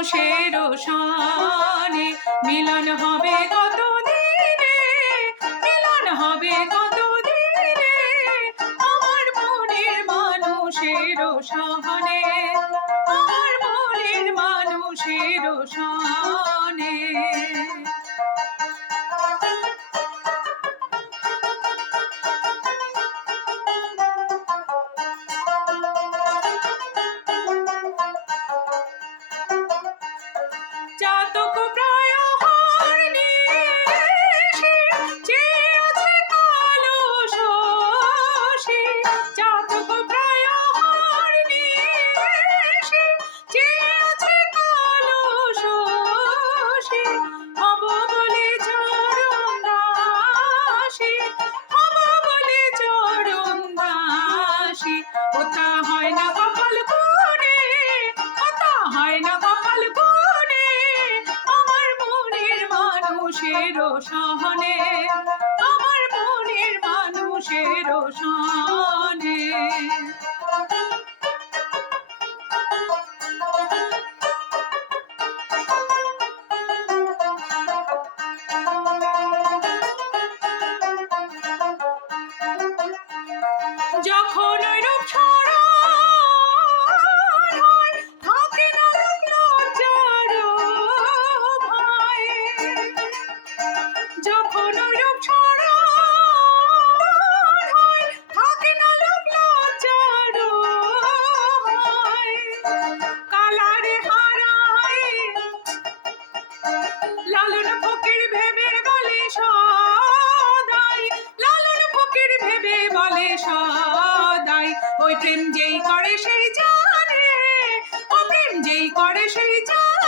মানুষের সনে মিলন হবে কত দিনে মিলন হবে কত দিনে আমার মনের মানুষের সহনে আমার মনের মানুষের সনে দাসী। ওটা হয় না সহনে তোমার মনের মানুষের সহনে লালন ফকির ভেবে বলে সদাই লালন ফকির ভেবে বলে সদাই ওই প্রেম যেই করে সেই জানে, ও প্রেম যেই করে সেই জানে।